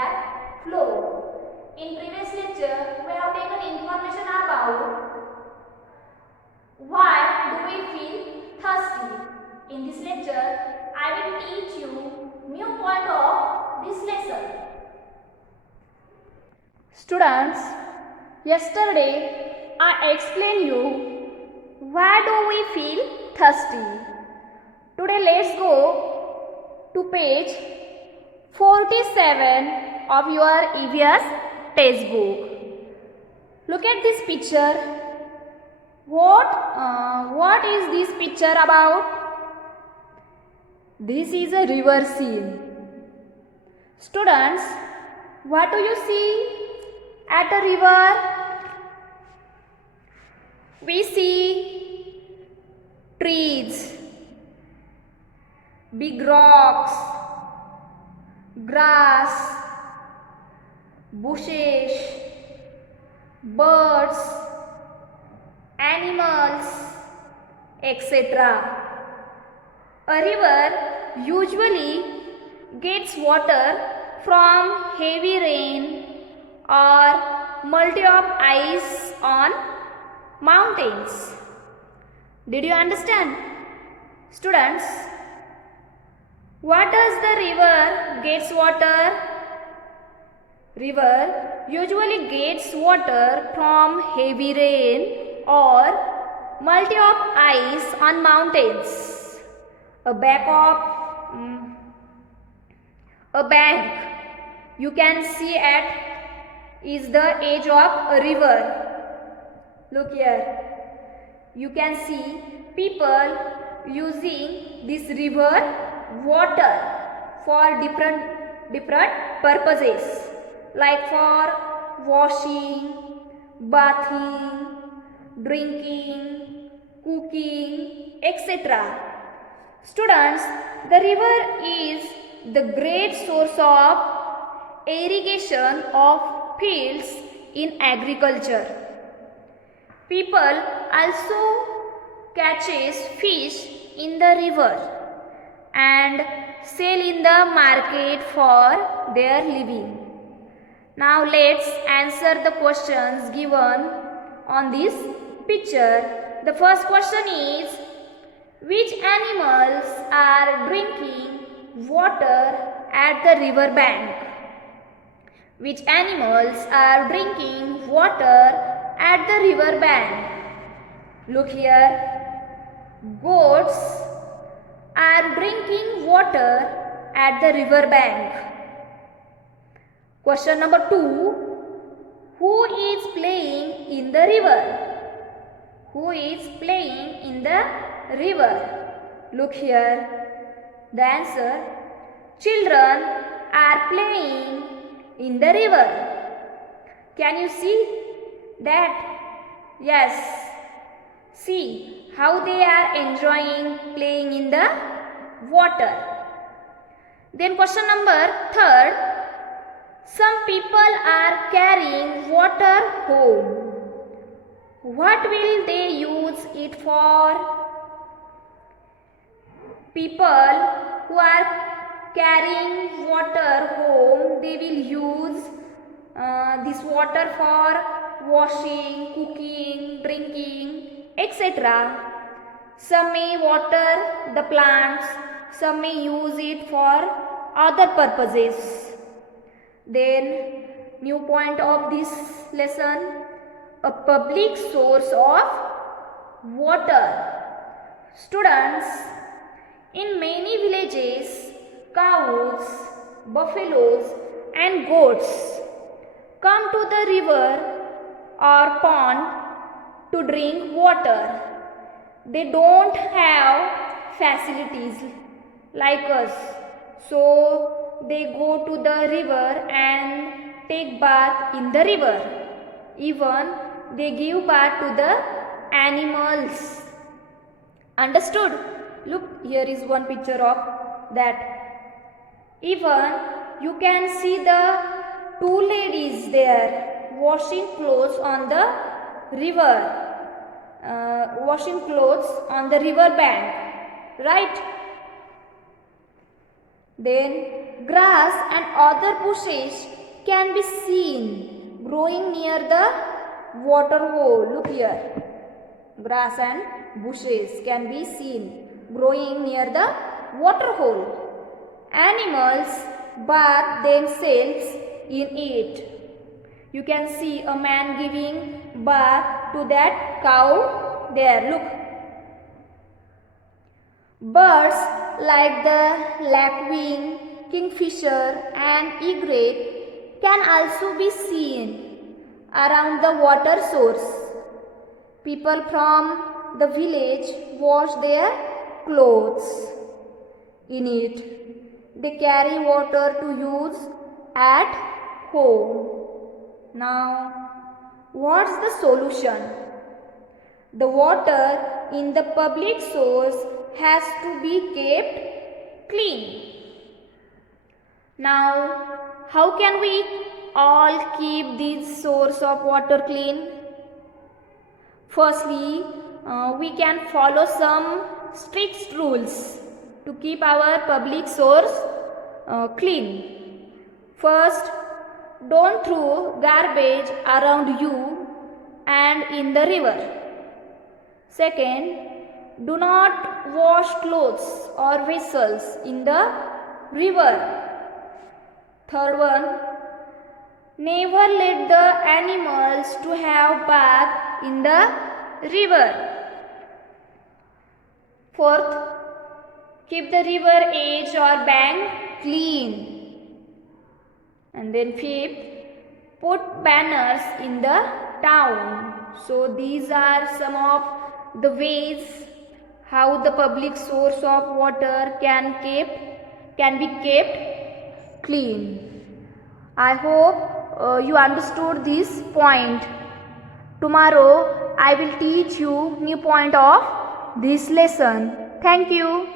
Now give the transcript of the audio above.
their flow. In previous lecture, we have taken information about why do we feel thirsty. In this lecture, I will teach you new point of this lesson. Students, yesterday I explained you why do we feel thirsty. Today let's go to page 47 of your EVS textbook. Look at this picture. What is this picture about? This is a river scene. Students, what do you see at a river? We see trees, big rocks, grass, bushes, birds, animals, etc. A river usually gets water from heavy rain or multi of ice on mountains. Did you understand? Students, what does the river gets water? River usually gets water from heavy rain or multi of ice on mountains. A bank you can see at is the edge of a river. Look here. You can see people using this river water for different purposes, like for washing, bathing, drinking, cooking, etc. Students, the river is the great source of irrigation of fields in agriculture. People also catches fish in the river and sell in the market for their living. Now let's answer the questions given on this picture. The first question is, which animals are drinking water at the river bank? Which animals are drinking water at the river bank? Look here. Goats are drinking water at the river bank. Question number 2. Who is playing in the river? Who is playing in the river? Look here. The answer, children are playing in the river. Can you see that? Yes. See how they are enjoying playing in the water. Then question number 3. Some people are carrying water home. What will they use it for? People who are carrying water home, they will use this water for washing, cooking, drinking, etc. Some may water the plants, some may use it for other purposes. Then, new point of this lesson, a public source of water. Students, in many villages, cows, buffaloes and goats come to the river or pond to drink water. They don't have facilities like us, so they go to the river and take bath in the river. Even they give bath to the animals. Understood? Look, here is one picture of that. Even you can see the two ladies there washing clothes on the river. Washing clothes on the river bank, right? Then grass and other bushes can be seen growing near the water hole. Look here. Grass and bushes can be seen growing near the water hole. Animals bathe themselves in it. You can see a man giving bath to that cow there. Look. Birds like the lapwing, kingfisher and egret can also be seen around the water source. People from the village wash their clothes in it. They carry water to use at home. Now, what's the solution? The water in the public source has to be kept clean. Now, how can we all keep this source of water clean? Firstly, we can follow some strict rules to keep our public source clean. First, don't throw garbage around you and in the river. Second, do not wash clothes or vessels in the river. Third one, never let the animals to have bath in the river. Fourth, keep the river edge or bank clean. And then fifth, put banners in the town. So these are some of the ways how the public source of water can be kept clean. I hope you understood this point. Tomorrow I will teach you new point of this lesson. Thank you.